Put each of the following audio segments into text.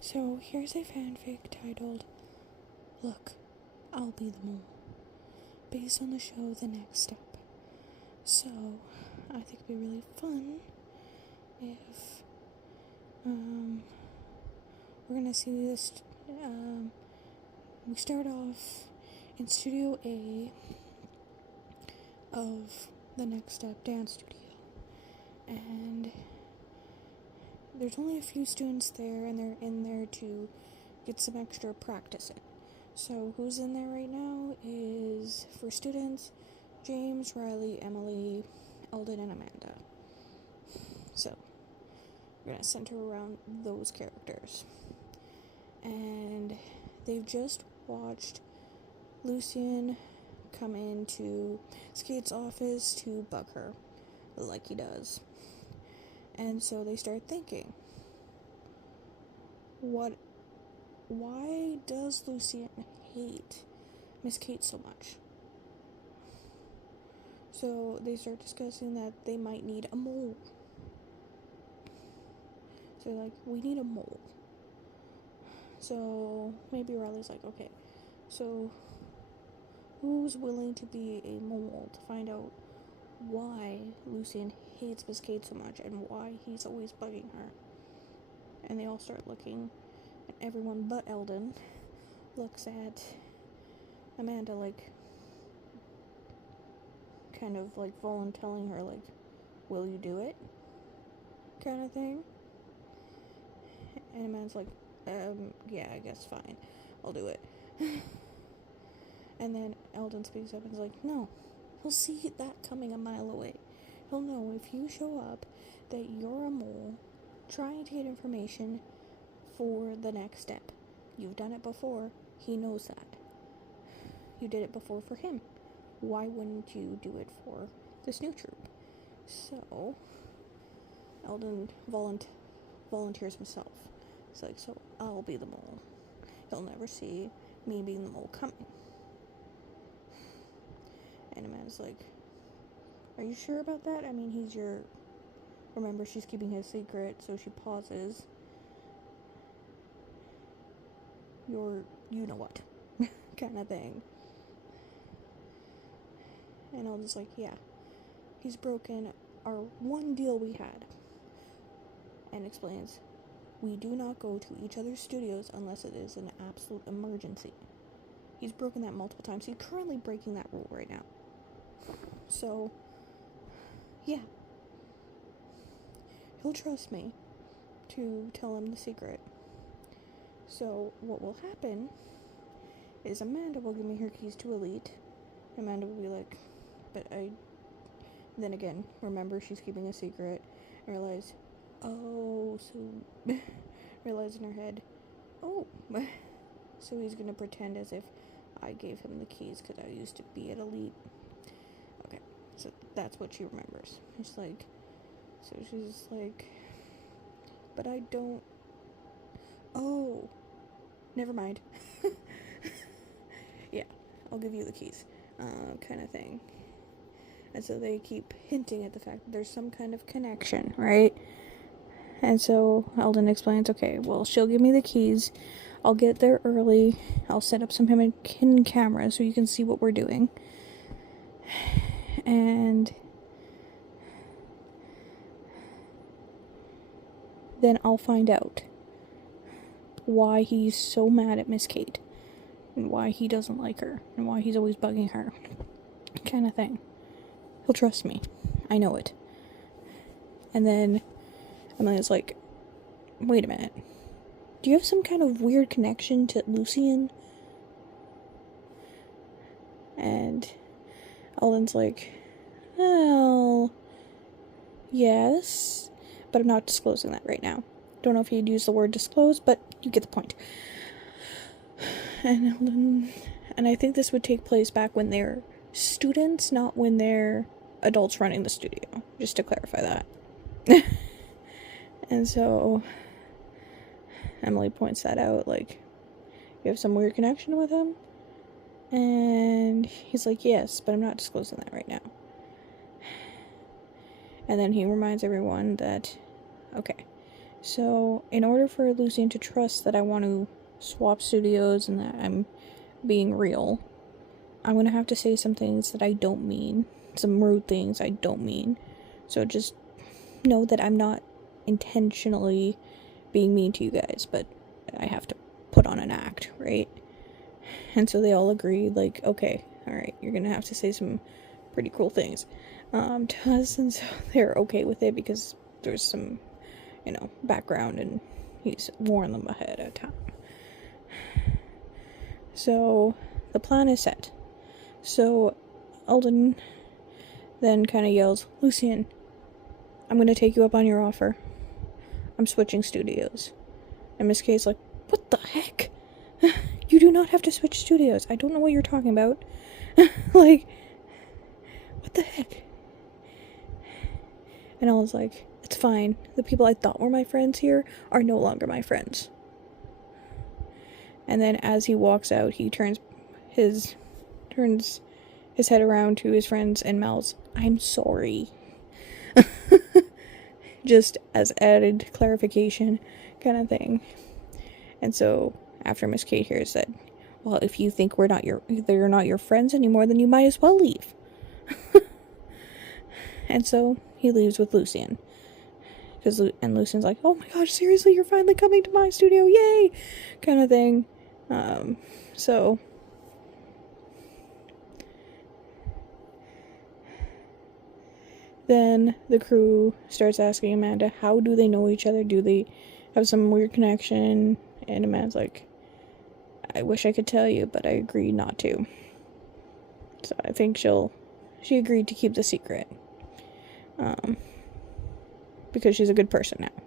So here's a fanfic titled Look, I'll Be the Mole, based on the show The Next Step. So I think it'd be really fun if we're gonna see this. We start off in Studio A of The Next Step Dance Studio, and there's only a few students there, and they're in there to get some extra practice in. So who's in there right now is, for students, James, Riley, Emily, Eldon, and Amanda. So we're gonna center around those characters. And they've just watched Lucian come into Skate's office to bug her, like he does. And so they start thinking, why does Lucian hate Miss Kate so much? So they start discussing that they might need a mole. So they're like, we need a mole. So maybe Riley's like, okay, so who's willing to be a mole to find out why Lucian hates Miss Kate so much and why he's always bugging her? And they all start looking, and everyone but Eldon looks at Amanda like, kind of like volunteering her, like, will you do it? Kind of thing. And Amanda's like, yeah, I guess fine, I'll do it. And then Eldon speaks up and is like, no, he'll see that coming a mile away. He'll know if you show up that you're a mole trying to get information for the next step. You've done it before, he knows that. You did it before for him. Why wouldn't you do it for this new troop? So Eldon volunteers himself. It's like, so I'll be the mole. He'll never see me being the mole coming. And Amanda's like, are you sure about that? I mean, he's your... Remember, she's keeping his secret, so she pauses. Your you-know-what kind of thing. And Eldon's like, yeah, he's broken our one deal we had. And explains, we do not go to each other's studios unless it is an absolute emergency. He's broken that multiple times. He's currently breaking that rule right now. So, yeah. He'll trust me to tell him the secret. So, what will happen is Amanda will give me her keys to Elite. Amanda will be like, but I... Then again, remember she's keeping a secret. And realize, oh, so... realize in her head, oh, so he's gonna pretend as if I gave him the keys because I used to be at Elite. Okay, so that's what she remembers. It's like, so she's like, but I don't, oh, never mind. Yeah, I'll give you the keys, kind of thing. And so they keep hinting at the fact that there's some kind of connection, right? And so Eldon explains, okay, well, she'll give me the keys. I'll get there early. I'll set up some hidden cameras so you can see what we're doing. And then I'll find out why he's so mad at Miss Kate. And why he doesn't like her. And why he's always bugging her. Kind of thing. He'll trust me. I know it. And then Emily's like, wait a minute. Do you have some kind of weird connection to Lucian? And Eldon's like, well, yes, but I'm not disclosing that right now. Don't know if he'd use the word disclose, but you get the point. And Eldon, and I think this would take place back when they're students, not when they're adults running the studio, just to clarify that. And so Emily points that out, like, you have some weird connection with him? And he's like, yes, but I'm not disclosing that right now. And then he reminds everyone that, okay, So, in order for Lucian to trust that I want to swap studios and that I'm being real, I'm gonna have to say some things that I don't mean. Some rude things I don't mean. So just know that I'm not intentionally being mean to you guys, but I have to put on an act, right? And so they all agreed, like, okay, alright, you're gonna have to say some pretty cool things to us, and so they're okay with it because there's some, background, and he's warned them ahead of time. So the plan is set. So Alden then kind of yells, Lucian, I'm going to take you up on your offer. I'm switching studios. And Miss K's like, what the heck? You do not have to switch studios. I don't know what you're talking about. Like, what the heck? And I was like, it's fine. The people I thought were my friends here are no longer my friends. And then as he walks out, he turns his head around to his friends and mouths, I'm sorry. Just as added clarification kind of thing. And so after Miss Kate here said, well, if you think they're not your friends anymore, then you might as well leave. And so he leaves with Lucian. And Lucian's like, oh my gosh, seriously, you're finally coming to my studio, yay! Kind of thing. So then the crew starts asking Amanda, how do they know each other? Do they have some weird connection? And Amanda's like, I wish I could tell you, but I agreed not to. So I think she agreed to keep the secret. Because she's a good person now.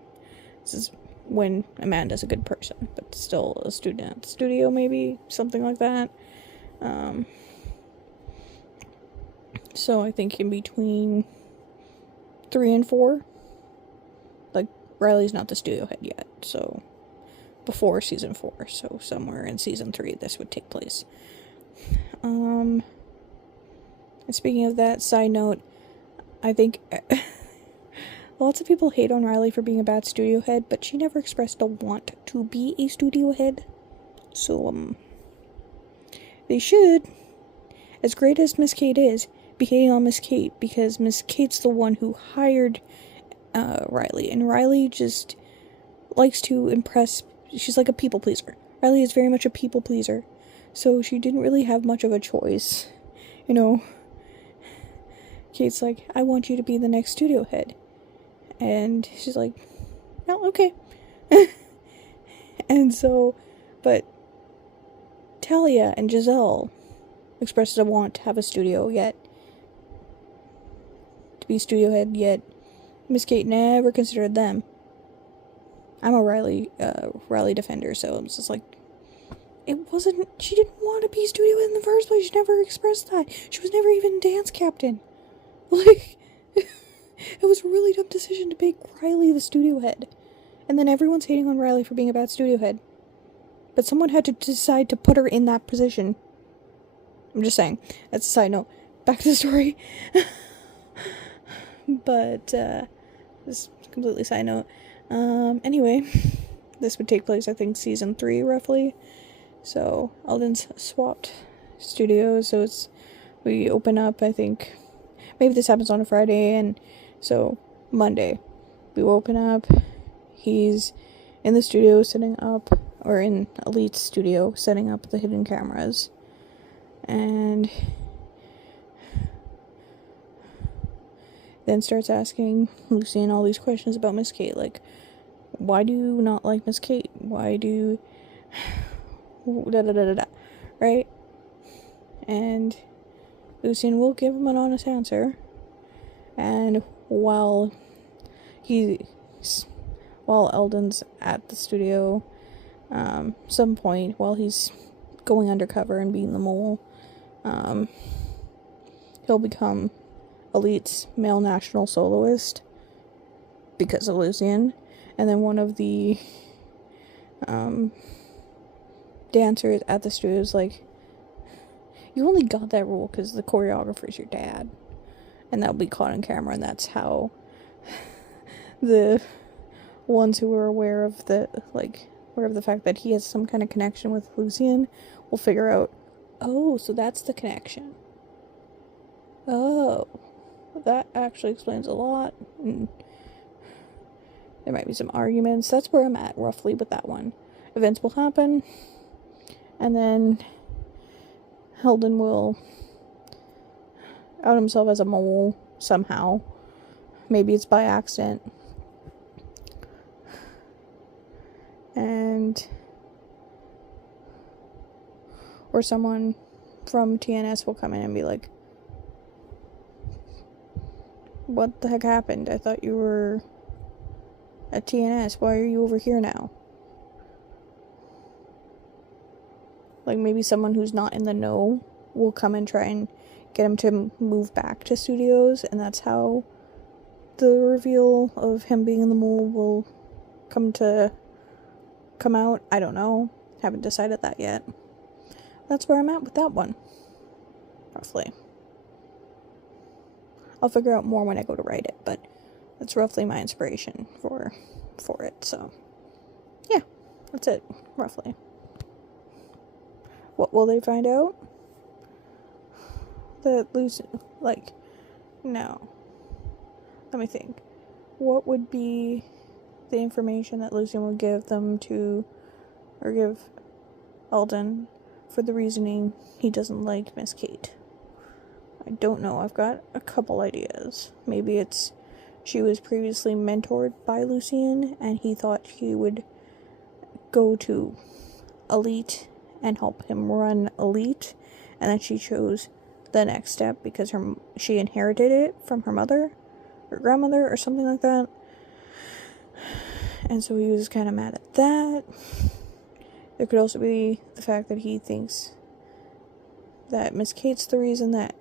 This is when Amanda's a good person, but still a student at the studio, maybe, something like that. So I think in between 3 and 4, like, Riley's not the studio head yet, so before season 4, so somewhere in season 3 this would take place. And speaking of that, side note, I think lots of people hate on Riley for being a bad studio head, but she never expressed a want to be a studio head. So, they should, as great as Miss Kate is, be hating on Miss Kate, because Miss Kate's the one who hired Riley, and Riley just likes to impress. She's like a people pleaser. Riley is very much a people pleaser, so she didn't really have much of a choice. Kate's like, I want you to be the next studio head. And she's like, oh, okay. And so, but Talia and Giselle expressed a want to have a studio to be studio head, yet Miss Kate never considered them. I'm a Riley defender, so I'm just like, she didn't want to be studio head in the first place. She never expressed that. She was never even dance captain. Like, it was a really dumb decision to make Riley the studio head. And then everyone's hating on Riley for being a bad studio head. But someone had to decide to put her in that position. I'm just saying. That's a side note. Back to the story. But, this is completely side note. Anyway, this would take place, I think, season 3, roughly. So, Alden's swapped studios, so we open up, I think, maybe this happens on a Friday, and so Monday, we open up, he's in the studio setting up, or in Elite's studio setting up the hidden cameras, and then starts asking Lucian all these questions about Miss Kate, like, why do you not like Miss Kate? Why do da-da-da-da-da, right? And Lucian will give him an honest answer, and while Eldon's at the studio, some point while he's going undercover and being the mole, he'll become Elite's male national soloist because of Lucian, and then one of the dancers at the studio is like, you only got that role because the choreographer is your dad, and that'll be caught on camera, and that's how ones who are aware of the fact that he has some kind of connection with Lucien will figure out, oh, so that's the connection. Oh, that actually explains a lot. And there might be some arguments. That's where I'm at, roughly, with that one. Events will happen, and then Heldon will out himself as a mole somehow. Maybe it's by accident. Or someone from TNS will come in and be like, what the heck happened? I thought you were at TNS. Why are you over here now? Like, maybe someone who's not in the know will come and try and get him to move back to studios, and that's how the reveal of him being in the mole will come out. I don't know. Haven't decided that yet. That's where I'm at with that one. Roughly. I'll figure out more when I go to write it, but that's roughly my inspiration for it, so yeah, that's it, roughly. What will they find out? That Lucien, no. Let me think. What would be the information that Lucien would give them to, or give Alden for the reasoning he doesn't like Miss Kate? I don't know. I've got a couple ideas. Maybe it's she was previously mentored by Lucien, and he thought he would go to Elite and help him run Elite, and then she chose the next step because she inherited it from her mother or grandmother or something like that. And so he was kind of mad at that. There could also be the fact that he thinks that Miss Kate's the reason that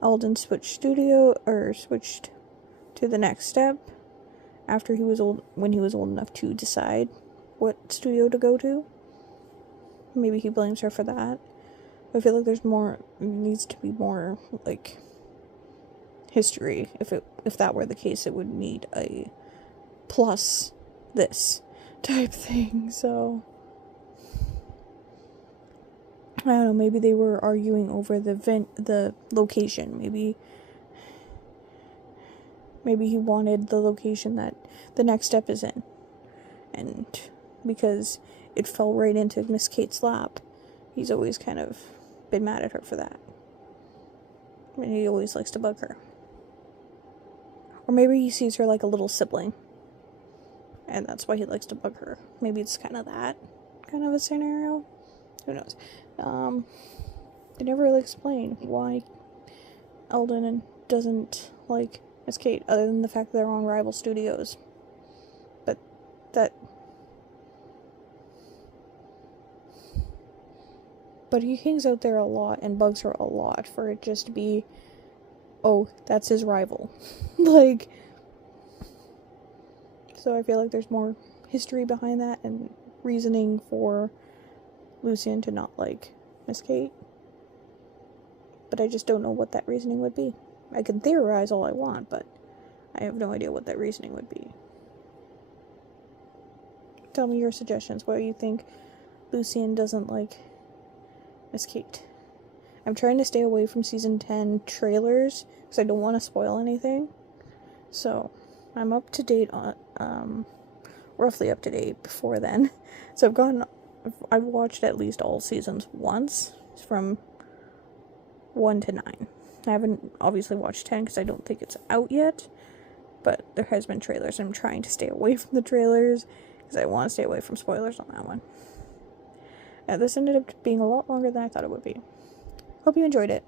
Alden switched to the next step after when he was old enough to decide what studio to go to. Maybe he blames her for that. I feel like needs to be more, history. If that were the case, it would need a plus this type thing, so I don't know, maybe they were arguing over the location. Maybe he wanted the location that the next step is in. And because it fell right into Miss Kate's lap, he's always kind of been mad at her for that. I mean, he always likes to bug her. Or maybe he sees her like a little sibling, and that's why he likes to bug her. Maybe it's kind of that kind of a scenario. Who knows? They never really explain why Alden doesn't like Miss Kate, other than the fact that they're on rival studios. But he hangs out there a lot and bugs her a lot for it just to be, oh, that's his rival. So I feel like there's more history behind that and reasoning for Lucien to not like Miss Kate. But I just don't know what that reasoning would be. I can theorize all I want, but I have no idea what that reasoning would be. Tell me your suggestions. Why you think Lucien doesn't like Miss Kate? I'm trying to stay away from season 10 trailers because I don't want to spoil anything. So I'm up to date on, roughly up to date before then. So I've watched at least all seasons once, from 1 to 9. I haven't obviously watched 10 because I don't think it's out yet, but there has been trailers, and I'm trying to stay away from the trailers because I want to stay away from spoilers on that one. This ended up being a lot longer than I thought it would be. Hope you enjoyed it.